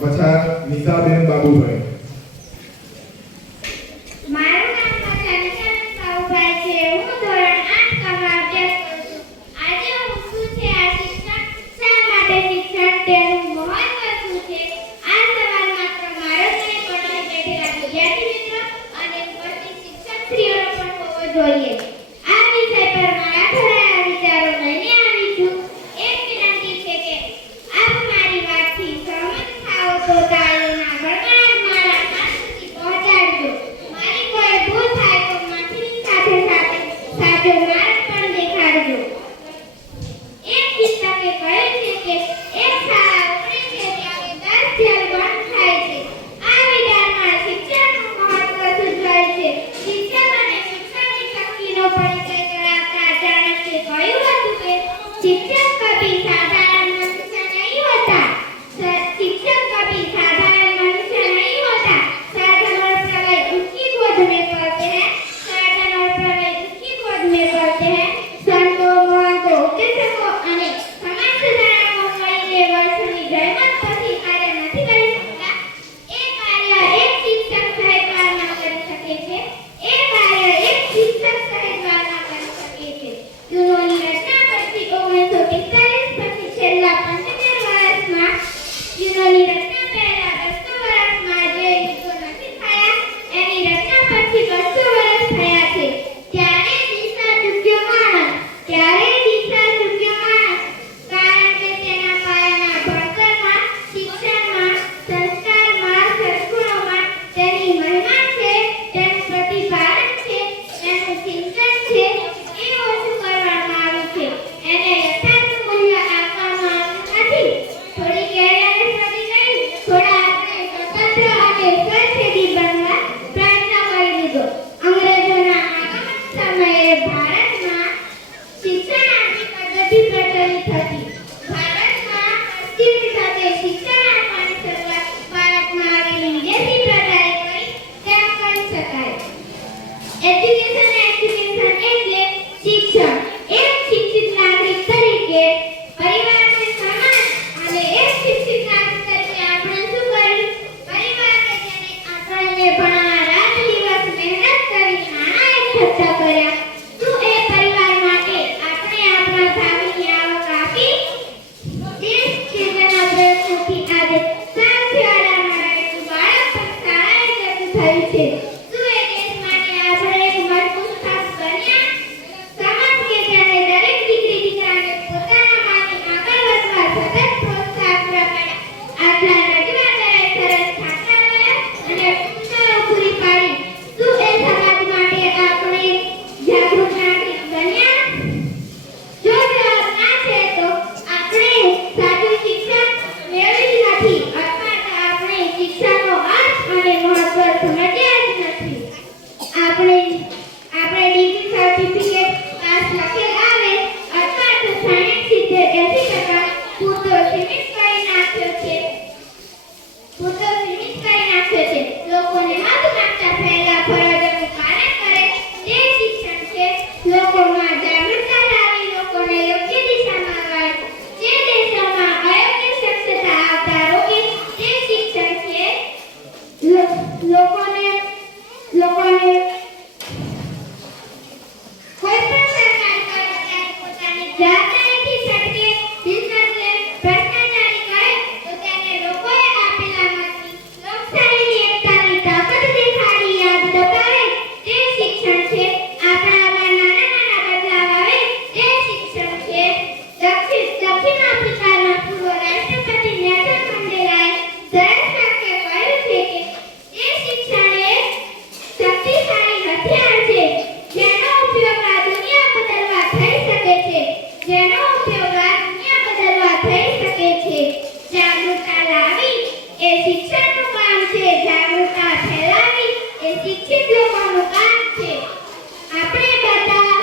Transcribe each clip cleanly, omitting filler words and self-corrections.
વછાર નિશાબેન બાબુભાઈ. મારું નામ વછાર નિશાબેન બાબુભાઈ છે. હું ધોરણ 8 માં અભ્યાસ કરું છું. આજે હું શું છે આ શિક્ષણ, શા માટે શિક્ષણ, તેનું મહત્વ શું છે, આ સવાલ માત્ર મારો જ નહીં પણ બેઠેલા વિદ્યાર્થી મિત્રો અને ઉપસ્થિત શિક્ષકશ્રીઓનો પણ હોવો જોઈએ. આ વિષય પર મારા થોડા વિચારો લઈને આવી છું. એક વિનંતી છે કે આપ મારી વાતથી સહમત થાઓ તો તાળીઓના ગણગણાટ મારા કાન સુધી પહોંચાડજો. મારી કોઈ ભૂલ થાય તો માફીની સાથે સાથે સાચો માર્ગ પણ દેખાડજો. એક શિક્ષકે કહ્યું છે કે એક શાળા ઉગડે છે ત્યારે 10 જેલ બંધ થાય છે. આ વિધાનમાં શિક્ષણનું મહત્વ સૂચવાય છે. શિક્ષક અને શિક્ષણની શક્તિનો પરિચય કરાવતા ચાણક્યે કહ્યું હતું કે शिक्षक कभी साधारण मनुष्य नहीं होता. शिक्षक कभी साधारण मनुष्य नहीं होता. साधन और प्रलय उसकी गोद में पलते हैं. साधन और प्रलय उसकी गोद में पलते हैं. संतो महंतो उपदेशको અને સમાજ સુધારકો મળીને વર્ષોની જહેમત પછી કાર્ય નથી કરી શકતા. એ કાર્ય એક શિક્ષક સહેજવારમાં કરી શકે છે. એ કાર્ય એક શિક્ષક સહેજવારમાં કરી શકે છે. જૂનોની રચના પછી 1945 પછી છેલ્લા 75 વર્ષમાં યુનોની રચના પહેલા 200 વર્ષમાં જે યુદ્ધો નથી થયા એની રચના પછી 200 વર્ષ થયા છે. ત્યારે દિશા ચૂક્યો માણસ, ત્યારે દિશા ચૂક્યો માણસ, કારણ કે તેના પાયાના ભણતરમાં, શિક્ષણમાં, સંસ્કારમાં, સદ્ગુણોમાં તેની મહિમા છે, તેનું પ્રતિપાદન છે, તેનું ચિંતન છે, એ ઓછું કરવામાં આવ્યું છે. એને યથાર્થ મૂલ્ય આપવામાં આવ્યું નથી. થોડી ગેરસમજી નહીં, થોડા આપણે સ્વતંત્ર અને સ્વછેદી બનવા પ્રયત્ન કરી લીધો. અંગ્રેજોના આગમન સમયે ભારતમાં શિક્ષણાની પદ્ધતિ પ્રચલિત હતી. ભારતમાં પશ્ચિમી સાથે શિક્ષણ આપવાની શરૂઆત ભારતમાં આવેલી વિદેશી પ્રજાએ કરી તેમ કહી શકાય. એજ્યુકેશન એટલે શિક્ષણ. એક શિક્ષિત નાગરિક તરીકે પરિવારને સન્માન અને એક શિક્ષિત નાગરિક તરીકે આપણે શું કર્યું? પરિવારને જેને આપણને ભણવા રાત દિવસ મહેનત કરી નાણાં એકઠા કર્યા, શું એ પરિવાર માટે આપણે આપણા ભાવિની આવક આપી? દેશ સેવાના પ્રયત્નોથી આજે સાક્ષરતામાં રહેલું બાળક પણ શાળાએ જતું થયું છે. શું એ દેશ માટે આપણે એક મજબૂત સ્થાપ બન્યા? સમાજ કે જેને દરેક દીકરી દીકરાને પોતાના માની આગળ વધવા સતત પ્રોત્સાહન પ્રમાણે આટલા રજવાડાએ સરસ છાત્રાલય અને પુસ્તકો પૂરી પાડી, શું એ સમાજ માટે આપણે જાગૃત નાગરિક બન્યા? જો જવાબ ના છે તો આપણે સાચું શિક્ષણ મેળવી જ નથી અથવા તો આપણે શિક્ષણનો અર્થ અને મહત્વ સમજ્યા જ નથી. આપણે ડિગ્રી સર્ટિફિકેટ પાસ લખેલ આવે અથવા તો 60-80% પૂરતો સીમિત કરી નાખ્યો છે. લોકોને મત માંગતા પહેલા ફરજોનું પાલન કરે તે શિક્ષણ છે. લોકોમાં જાગૃતતા લાવી લોકોને યોગ્ય દિશામાં વાળે જે દેશોમાં અયોગ્ય શિક્ષતા આવતા રોકે તે શિક્ષણ છે. લોકોને કોઈ પણ સરકારી કર્મચારી પોતાની જવાબદારીથી છટકે, બિઝનેસ લે, ભ્રષ્ટાચારી કરે તો તેને લોકોએ આપેલા મતની લોકશાહીની એકતાની તાકાત દેખાડી યાદ દબાવે તે શિક્ષણ છે. આપણામાં નાના બદલાવ આવે તે શિક્ષણ છે. દક્ષિણ આફ્રિકાના પૂર્વ રાષ્ટ્રપતિ નેલ્સન મંડેલાએ સરસ વાક્ય કહ્યું છે કે તે શિક્ષણ એ શક્તિશાળી હથિયાર છે જેનો ઉપયોગ આ દુનિયા બદલવા થઈ શકે છે. જાગૃતતા લાવી એ શિક્ષણનું કામ છે. જાગૃતતા ફેલાવી એ શિક્ષિત લોકોનું કામ છે. આપણે બધા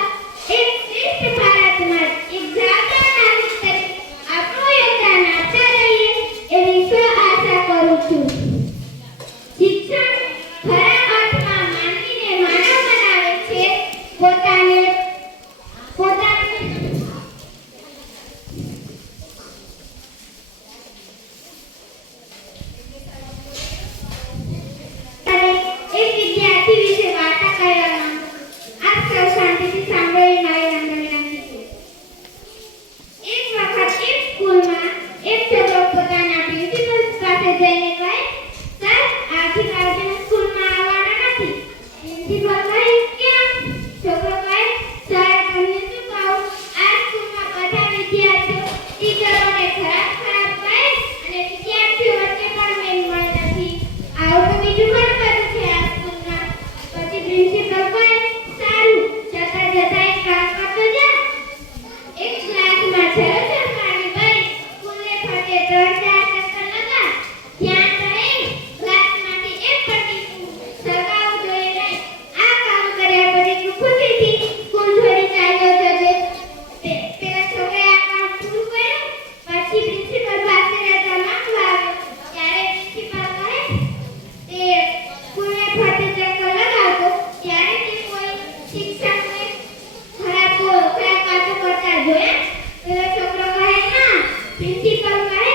એક શ્રેષ્ઠ ભારતમાં એક જવાબદાર નાગરિક તરીકે આપણું યોગદાન આપતા રહીએ એવી આશા કરું છું. શિક્ષણ ખરા અર્થમાં માનવીને માનવ બનાવે છે. પોતાને પ્રિન્સિપલ કહે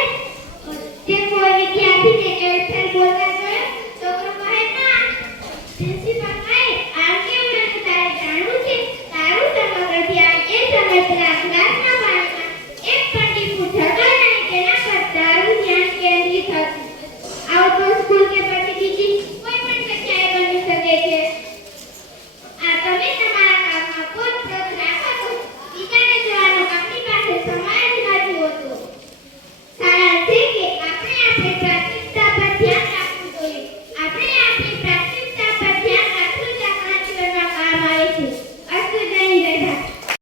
તે કોઈ વિદ્યાર્થીને એડફેર બોલતા જોયો? છોકરો કહે ના. પ્રિન્સિપલ કહે આ કેમ બન્યું તારે જાણવું છે? તારું સમગ્ર ધ્યાન એ સમય પેલા ગ્લાસના પાણીમાં એક પણ ટીપું ઢળવા નહીં તેના પર તારું ધ્યાન કેન્દ્રિત હતું.